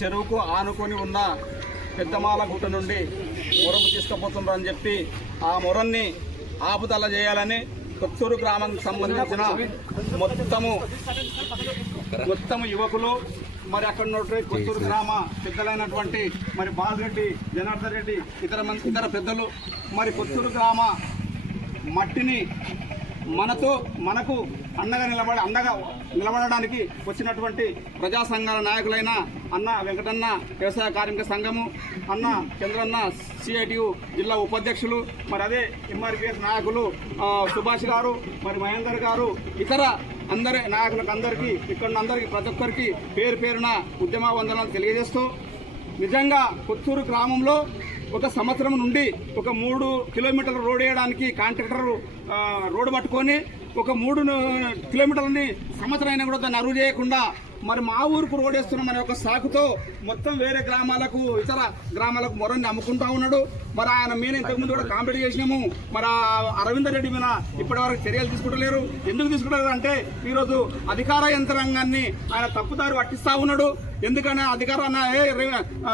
చెరువుకు ఆనుకొని ఉన్న పెద్దమాల గుట్ట నుండి మొరము తీసుకుపోతున్నారని చెప్పి ఆ మొరన్ని ఆపుదల చేయాలని కొత్తూరు గ్రామానికి సంబంధించిన మొత్తము మొత్తము యువకులు మరి అక్కడ ఉన్నటువంటి కొత్తూరు గ్రామ పెద్దలైనటువంటి మరి బాలరెడ్డి జనార్దన్ రెడ్డి ఇతర మంది ఇతర పెద్దలు మరి కొత్తూరు గ్రామ మట్టిని మనతో మనకు అండగా నిలబడి అండగా నిలబడడానికి వచ్చినటువంటి ప్రజా సంఘాల నాయకులైన అన్న వెంకటన్న వ్యవసాయ కార్మిక సంఘము అన్న చంద్రన్న సిఐటియు జిల్లా ఉపాధ్యక్షులు మరి అదే ఎంఆర్పిఎస్ నాయకులు సుభాష్ గారు మరి మహేందర్ గారు ఇతర అందరి నాయకులకు అందరికీ ఇక్కడ అందరికీ ప్రతి ఒక్కరికి పేరు పేరున ఉద్యమ వందనాలు తెలియజేస్తూ నిజంగా కొత్తూరు గ్రామంలో ఒక సంవత్సరం నుండి ఒక మూడు కిలోమీటర్ల రోడ్ వేయడానికి కాంట్రాక్టర్ రోడ్డు పట్టుకొని ఒక మూడు కిలోమీటర్లని సంవత్సరం అయినా కూడా దాన్ని అరువు చేయకుండా మరి మా ఊరుకు రోడ్ వేస్తున్నామనే ఒక సాకుతో మొత్తం వేరే గ్రామాలకు ఇతర గ్రామాలకు మొరన్ని అమ్ముకుంటా ఉన్నాడు. మరి ఆయన మీద ఇంతకుముందు కూడా కాంపిటీ చేసినాము. మరి అరవింద అరవింద్ రెడ్డి మీద ఇప్పటి వరకు చర్యలు తీసుకుంటలేరు. ఎందుకు తీసుకుంటలేరు అంటే ఈరోజు అధికార యంత్రాంగాన్ని ఆయన తప్పుదారి పట్టిస్తా ఉన్నాడు. ఎందుకని అధికారాన్న ఏ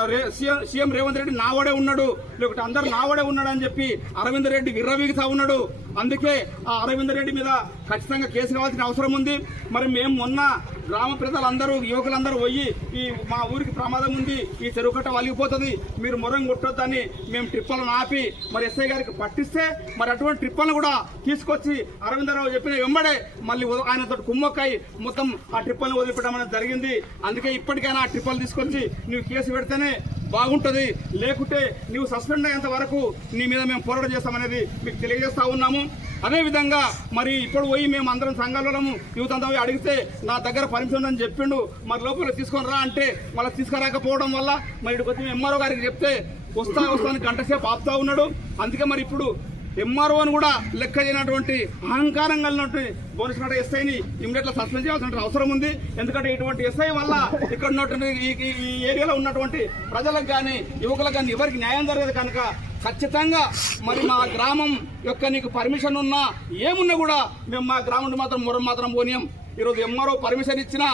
రే- సీఎం సీఎం రేవంత్ రెడ్డి నావాడే ఉన్నాడు. లేకపోతే అందరు నావాడే ఉన్నాడు అని చెప్పి అరవింద్ రెడ్డి విర్రవీగుతా ఉన్నాడు. అందుకే ఆ అరవింద్ రెడ్డి మీద ఖచ్చితంగా కేసు కావాల్సిన అవసరం ఉంది. మరి మేము మొన్న గ్రామ ప్రజలందరూ యువకులందరూ పోయి ఈ మా ఊరికి ప్రమాదం ఉంది ఈ చెరువు కట్ట వలిగిపోతుంది మీరు మొరం కొట్టొద్దని మేము ట్రిప్పలను ఆపి మరి ఎస్ఐ గారికి పట్టిస్తే మరి అటువంటి ట్రిప్పలను కూడా తీసుకొచ్చి అరవిందరావు చెప్పిన వెంబడే మళ్ళీ ఉద- ఆయనతో కుమ్మక్కై మొత్తం ఆ ట్రిప్పులను వదిలిపెట్టడం జరిగింది. అందుకే ఇప్పటికైనా ఆ ట్రిప్పలు తీసుకొచ్చి నువ్వు కేసు పెడితేనే బాగుంటుంది. లేకుంటే నీవు సస్పెండ్ అయ్యేంత వరకు నీ మీద మేము పోరాటం చేస్తామనేది మీకు తెలియజేస్తా ఉన్నాము. అదేవిధంగా మరి ఇప్పుడు పోయి మేము అందరం సంఘాలను యూత్ అంతా పోయి అడిగితే నా దగ్గర పర్మిషన్ ఉందని చెప్పిండు. మరి లోపల తీసుకొని రా అంటే వాళ్ళ తీసుకురాకపోవడం వల్ల మరి ఇక్కడికి వచ్చి ఎంఆర్ఓ గారికి చెప్తే వస్తా వస్తా అని గంట సేపు ఆపుతా ఉన్నాడు. అందుకే మరి ఇప్పుడు ఎంఆర్ఓ అని కూడా లెక్క చేయనటువంటి అహంకారం కలిగినటువంటి బోనస్ ఎస్ఐని ఇమీడియట్ సస్పెండ్ చేయాల్సిన అవసరం ఉంది. ఎందుకంటే ఇటువంటి ఎస్ఐ వల్ల ఇక్కడ ఉన్నటువంటి ఈ- ఏరియాలో ఉన్నటువంటి ప్రజలకు కానీ యువకులకు కానీ ఎవరికి న్యాయం జరగదు కనుక ఖచ్చితంగా మరి మా గ్రామం యొక్క నీకు పర్మిషన్ ఉన్నా ఏమున్నా కూడా మేము మా గ్రామం మాత్రం మొరం మాత్రం పోనీయం. ఈరోజు ఎంఆర్ఓ పర్మిషన్ ఇచ్చినా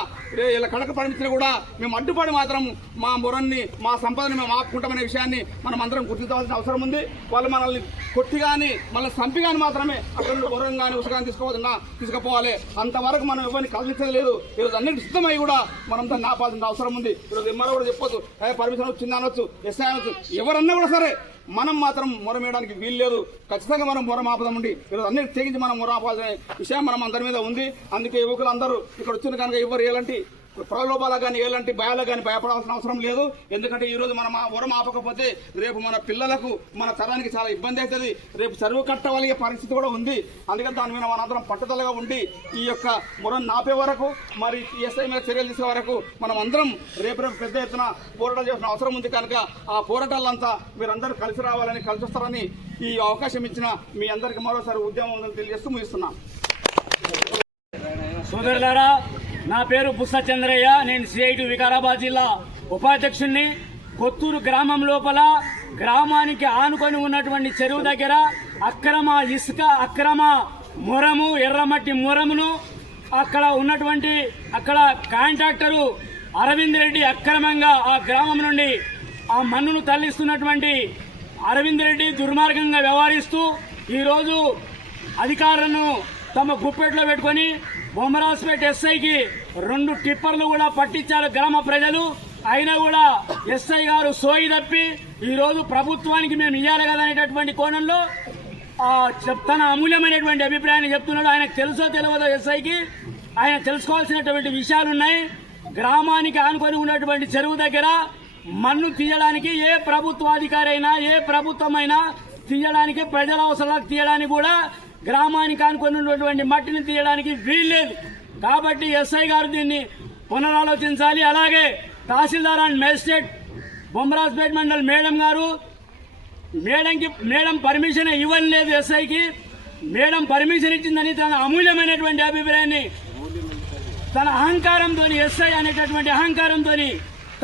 ఇలా కడక పరిమితిని కూడా మేము అడ్డుపడి మాత్రం మా మొరన్ని మా సంపదని మేము ఆపుకుంటామనే విషయాన్ని మనం అందరం గుర్తించవలసిన అవసరం ఉంది. వాళ్ళు మనల్ని కొట్టి కానీ మనల్ని చంపి కానీ మాత్రమే అక్కడ నుండి మొరం కానీ ఉసగాని తీసుకోవద్దా తీసుకుపోవాలి. అంతవరకు మనం ఎవరిని కల్పించలేదు లేదు ఈరోజు అన్నిటి సిద్ధమై కూడా మనం దాన్ని ఆపాల్సిన అవసరం ఉంది. ఈరోజు ఎమ్మెల్యే కూడా చెప్పొచ్చు. ఏ పర్మిషన్ వచ్చింది అనొచ్చు ఎస్ఐ అనొచ్చు ఎవరన్నా కూడా సరే మనం మాత్రం మొరం వేయడానికి వీలు లేదు. ఖచ్చితంగా మనం మొరం ఆపదామండి ఈరోజు అన్ని తెగించి మనం మొరం ఆపాల్సిన విషయం మనం అందరి మీద ఉంది. అందుకే యువకులు అందరూ ఇక్కడ వచ్చిన కనుక ఎవరు ఎలాంటి ప్రలోభాలకు కానీ ఎలాంటి భయాలకు కానీ భయపడాల్సిన అవసరం లేదు. ఎందుకంటే ఈరోజు మనం ఆ ఆపకపోతే రేపు మన పిల్లలకు మన తరానికి చాలా ఇబ్బంది అవుతుంది. రేపు చదువు కట్టవలిగే పరిస్థితి కూడా ఉంది. అందుకని దాని మీద మనందరం పట్టుదలగా ఉండి ఈ యొక్క మొరం నాపే వరకు మరి ఎస్ఐ మీద చర్యలు తీసే వరకు మనం అందరం రేపు రేపు పెద్ద ఎత్తున పోరాటాలు చేసిన అవసరం ఉంది కనుక ఆ పోరాటాలంతా మీరందరూ కలిసి రావాలని కలిసి వస్తారని ఈ అవకాశం ఇచ్చిన మీ అందరికీ మరోసారి ఉద్యమం ఉందని తెలియజేస్తూ ముగిస్తున్నాం. సోదరులారా నా పేరు బుస్స చంద్రయ్య నేను సిఐటి వికారాబాద్ జిల్లా ఉపాధ్యక్షుణ్ణి. కొత్తూరు గ్రామం లోపల గ్రామానికి ఆనుకొని ఉన్నటువంటి చెరువు దగ్గర అక్రమ ఇసుక అక్రమ మురము ఎర్రమట్టి మురమును అక్కడ ఉన్నటువంటి అక్కడ కాంట్రాక్టరు అరవింద్ రెడ్డి అక్రమంగా ఆ గ్రామం నుండి ఆ మన్నును తరలిస్తున్నటువంటి అరవింద్ రెడ్డి దుర్మార్గంగా వ్యవహరిస్తూ ఈరోజు అధికారులను తమ గుప్పెట్లో పెట్టుకొని బొమ్మరాజ్పేట ఎస్ఐకి రెండు టిప్పర్లు కూడా పట్టించారు గ్రామ ప్రజలు. అయినా కూడా ఎస్ఐ గారు సోయి తప్పి ఈరోజు ప్రభుత్వానికి మేము ఇవ్వాలి కదా అనేటటువంటి కోణంలో తన అమూల్యమైనటువంటి అభిప్రాయాన్ని చెప్తున్నాడు. ఆయనకు తెలుసో తెలియదో ఎస్ఐకి ఆయన తెలుసుకోవాల్సినటువంటి విషయాలు ఉన్నాయి గ్రామానికి ఆనుకొని ఉన్నటువంటి చెరువు దగ్గర మన్ను తీయడానికి ఏ ప్రభుత్వాధికారి అయినా ఏ ప్రభుత్వమైనా తీయడానికి ప్రజల అవసరాలకు తీయడానికి కూడా గ్రామానికి అనుకుని ఉన్నటువంటి మట్టిని తీయడానికి వీల్లేదు కాబట్టి ఎస్ఐ గారు దీన్ని పునరాలోచించాలి. అలాగే tahsildar and magistrate Bommarajpet mandal madam గారు మేడంకి మేడం పర్మిషన్ ఇవ్వలేదు ఎస్ఐకి. మేడం పర్మిషన్ ఇచ్చిందని తన అమూల్యమైనటువంటి అభిప్రాయాన్ని తన అహంకారంతో ఎస్ఐ అనేటటువంటి అహంకారంతో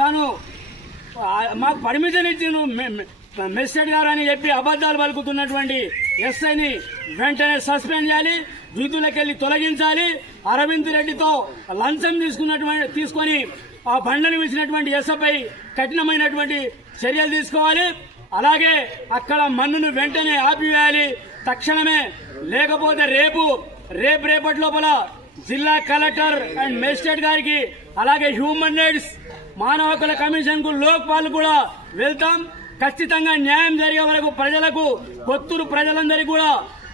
తను మాకు పర్మిషన్ ఇచ్చిండు. మెస్సెడ్ గారు అని చెప్పి అబద్ధాలు పలుకుతున్నటువంటి ఎస్ఐని వెంటనే సస్పెండ్ చేయాలి విధులకెళ్ళి తొలగించాలి అరవింద్ రెడ్డితో లంచం తీసుకున్నటువంటి తీసుకొని ఆ బండను విసినటువంటి ఎస్ఐపై కఠినమైనటువంటి చర్యలు తీసుకోవాలి. అలాగే అక్కడ మన్నును వెంటనే ఆపివేయాలి. తక్షణమే లేకపోతే రేపు రేపు రేపటి లోపల జిల్లా కలెక్టర్ అండ్ మేజిస్ట్రేట్ గారికి అలాగే హ్యూమన్ రైట్స్ మానవ హక్కుల కమిషన్కు లోక్పాల్ కూడా వెళ్తాం. ఖచ్చితంగా న్యాయం జరిగే వరకు ప్రజలకు కొత్తూరు ప్రజలందరికీ కూడా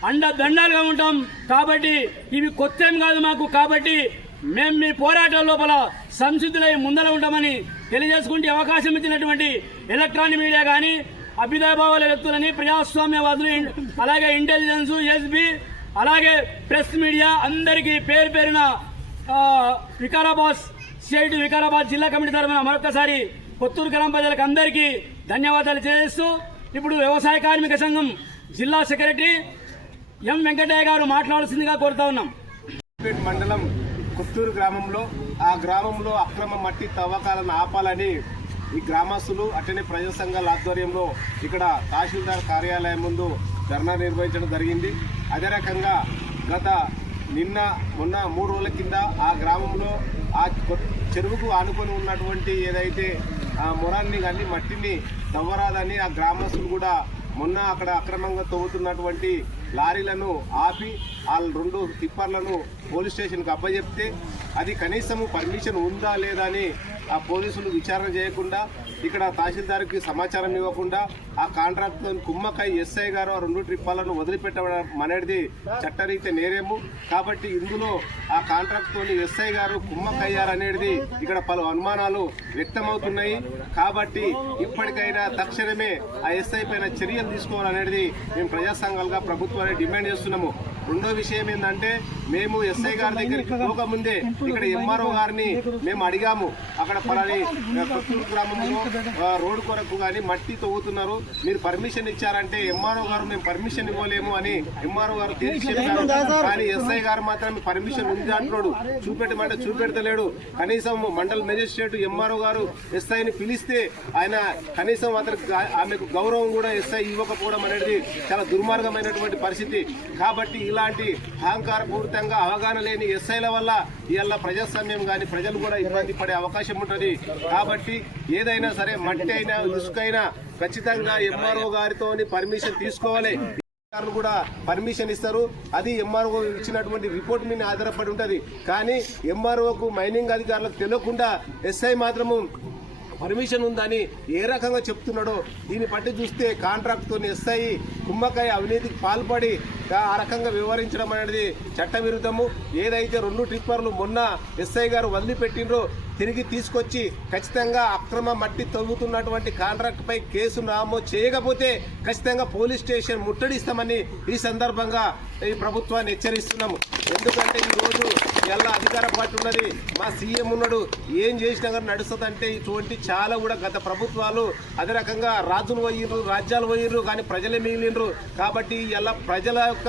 అండ దండాలుగా ఉంటాం. కాబట్టి ఇవి కొత్త ఏం కాదు మాకు. కాబట్టి మేము మీ పోరాటం లోపల సంసిద్ధులై ముందర ఉంటామని తెలియజేసుకుంటే అవకాశం ఇచ్చినటువంటి ఎలక్ట్రానిక్ మీడియా కానీ అభ్యుదయభావాల వ్యక్తులని ప్రజాస్వామ్యవాదులు అలాగే ఇంటెలిజెన్స్ ఎస్బి అలాగే ప్రెస్ మీడియా అందరికీ పేరు పేరున వికారాబాద్ సిఐటి వికారాబాద్ జిల్లా కమిటీ తరఫున మరొకసారి కొత్తూరు గ్రామ ప్రజలకు అందరికీ ధన్యవాదాలు చేస్తూ ఇప్పుడు వ్యవసాయ కార్మిక సంఘం జిల్లా సెక్రటరీ ఎం వెంకటయ్య గారు మాట్లాడాల్సిందిగా కోరుతా ఉన్నాం. మండలం కొత్తూరు గ్రామంలో ఆ గ్రామంలో అక్రమ మట్టి తవ్వకాలను ఆపాలని ఈ గ్రామస్తులు అటనే ప్రజా సంఘాల ఆధ్వర్యంలో ఇక్కడ తహసీల్దార్ కార్యాలయం ముందు ధర్నా నిర్వహించడం జరిగింది. అదే రకంగా గత నిన్న మొన్న మూడు రోజుల కింద ఆ గ్రామంలో ఆ చెరువుకు ఆనుకొని ఉన్నటువంటి ఏదైతే ఆ మొరాన్ని కానీ మట్టిని తవ్వరాదని ఆ గ్రామస్తులు కూడా మొన్న అక్కడ అక్రమంగా తవ్వుతున్నటువంటి లారీలను ఆపి ఆ రెండు టిప్పర్లను పోలీస్ స్టేషన్కి అప్పచెప్తే అది కనీసము పర్మిషన్ ఉందా లేదా అని ఆ పోలీసులు విచారణ చేయకుండా ఇక్కడ తహసీల్దార్కి సమాచారం ఇవ్వకుండా ఆ కాంట్రాక్ట్తో కుమ్మకాయ ఎస్ఐ గారు ఆ రెండు ట్రిప్పాలను వదిలిపెట్టడం అనేది చట్టరీత్యా నేరేము. కాబట్టి ఇందులో ఆ కాంట్రాక్ట్తో ఎస్ఐ గారు కుమ్మకయ్యారనేది ఇక్కడ పలు అనుమానాలు వ్యక్తమవుతున్నాయి. కాబట్టి ఇప్పటికైనా తక్షణమే ఆ ఎస్ఐ పైన చర్యలు తీసుకోవాలనేది మేము ప్రజా సంఘాలుగా ప్రభుత్వాన్ని డిమాండ్ చేస్తున్నాము. రెండో విషయం ఏంటంటే మేము ఎస్ఐ గారి దగ్గరికి పోకముందే ఇక్కడ ఎంఆర్ఓ గారిని మేము అడిగాము. అక్కడ పలాని కొత్తూరు గ్రామంలో రోడ్డు కొరకు కానీ మట్టి తవ్వుతున్నారు. మీరు పర్మిషన్ ఇచ్చారంటే ఎంఆర్ఓ గారు మేము పర్మిషన్ ఇవ్వలేము అని ఎంఆర్ఓ గారు కానీ ఎస్ఐ గారు మాత్రం పర్మిషన్ ఉంది అంటున్నాడు. చూపెట్టమంటే చూపెడతలేడు. కనీసం మండల మెజిస్ట్రేట్ ఎంఆర్ఓ గారు ఎస్ఐని పిలిస్తే ఆయన కనీసం అతనికి ఆమెకు గౌరవం కూడా ఎస్ఐ ఇవ్వకపోవడం అనేది చాలా దుర్మార్గమైనటువంటి పరిస్థితి. కాబట్టి ఇలాంటి అహంకారపూరితంగా అవగాహన లేని ఎస్ఐల వల్ల ఇవాళ ప్రజాస్వామ్యం కానీ ప్రజలు కూడా ఇబ్బంది పడే అవకాశం ఉంటుంది. కాబట్టి ఏదైనా సరే మట్టి అయినా ఇసుకైనా ఖచ్చితంగా ఎంఆర్ఓ గారితో పర్మిషన్ తీసుకోవాలి. కూడా పర్మిషన్ ఇస్తారు. అది ఎంఆర్ఓ ఇచ్చినటువంటి రిపోర్ట్ మీద ఆధారపడి ఉంటుంది. కానీ ఎంఆర్ఓకు మైనింగ్ అధికారులకు తెలియకుండా ఎస్ఐ మాత్రము పర్మిషన్ ఉందని ఏ రకంగా చెప్తున్నాడో దీన్ని బట్టి చూస్తే కాంట్రాక్ట్తో ఎస్ఐ కుమ్మకాయ అవినీతికి పాల్పడి ఆ రకంగా వివరించడం అనేది చట్టవిరుద్ధము. ఏదైతే రెండు టిప్పర్లు మొన్న ఎస్ఐ గారు వదిలిపెట్టిండ్రో తిరిగి తీసుకొచ్చి ఖచ్చితంగా అక్రమ మట్టి తవ్వుతున్నటువంటి కాంట్రాక్ట్ పై కేసు నమోదు చేయకపోతే ఖచ్చితంగా పోలీస్ స్టేషన్ ముట్టడిస్తామని ఈ సందర్భంగా ఈ ప్రభుత్వాన్ని హెచ్చరిస్తున్నాము. ఎందుకంటే ఈ రోజు ఎలా అధికార పార్టీ ఉన్నది మా సీఎం ఉన్నాడు ఏం చేసినా కానీ నడుస్తుందంటే ఇటువంటి చాలా కూడా గత ప్రభుత్వాలు అదే రకంగా రాజులు పోయినరు రాజ్యాలు పోయినరు కానీ ప్రజలే మిగిలినరు కాబట్టి ఎలా ప్రజల యొక్క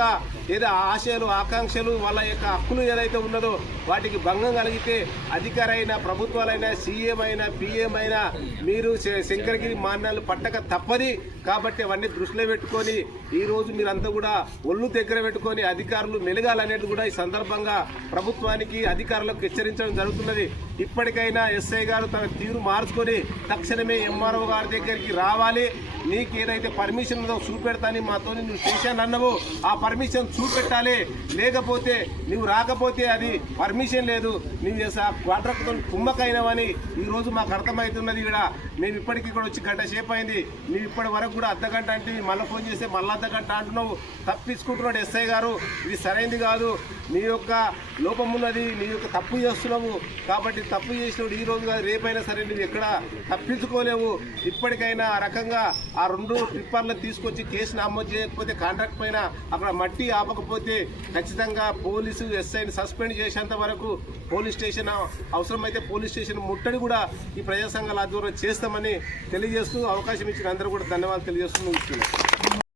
ఏదో ఆశయాలు ఆకాంక్షలు వాళ్ళ యొక్క హక్కులు ఏదైతే ఉన్నదో వాటికి భంగం కలిగితే అధికారైన ప్రభుత్వాలైనా సీఎం అయినా పిఎం అయినా మీరు శ- శంకరగిరి మాన్యాలు పట్టక తప్పది కాబట్టి అవన్నీ దృష్టిలో పెట్టుకొని ఈరోజు మీరంతా కూడా ఒళ్ళు దగ్గర పెట్టుకొని అధికారులు మెలగాలనేది కూడా ఈ సందర్భంగా ప్రభుత్వానికి అధికారులకు హెచ్చరించడం జరుగుతున్నది. ఇప్పటికైనా ఎస్ఐ గారు తన తీరు మార్చుకొని తక్షణమే ఎంఆర్ఓ గారి దగ్గరికి రావాలి. నీకు ఏదైతే పర్మిషన్ ఉందో చూపెడతాని మాతో నువ్వు స్టేషన్ అన్నవు. ఆ పర్మిషన్ చూపెట్టాలి. లేకపోతే నువ్వు రాకపోతే అది పర్మిషన్ లేదు. నువ్వు కాంట్రాక్ట్తో కుమ్మకైనవని ఈ రోజు మాకు అర్థమవుతున్నది ఇక్కడ మేము ఇప్పటికీ కూడా వచ్చి గంట సేపు అయింది. నువ్వు ఇప్పటి వరకు కూడా అర్ధగంట అంటే మళ్ళీ ఫోన్ చేస్తే మళ్ళీ అర్ధ గంట అంటున్నావు. తప్పించుకుంటున్నాడు ఎస్ఐ గారు. ఇది సరైనది కాదు. నీ యొక్క లోపం ఉన్నది. నీ యొక్క తప్పు చేస్తున్నావు. కాబట్టి తప్పు చేసినప్పుడు ఈ రోజు కాదు రేపైనా సరే నువ్వు ఎక్కడ తప్పించుకోలేవు. ఇప్పటికైనా ఆ రకంగా ఆ రెండు ట్రిప్పర్లు తీసుకొచ్చి కేసు నమోదు చేయకపోతే కాంట్రాక్ట్ పైన అక్కడ మట్టి ఆపకపోతే ఖచ్చితంగా పోలీసు ఎస్ఐని సస్పెండ్ చేసేంత వరకు పోలీస్ స్టేషన్ అవసరమైతే పోలీస్ స్టేషన్ ముట్టడి కూడా ఈ ప్రజా సంఘాల ఆధ్వర్యంలో చేస్తామని తెలియజేస్తూ అవకాశం ఇచ్చిన అందరూ కూడా ధన్యవాదాలు తెలియజేస్తూ ముగిస్తున్నాను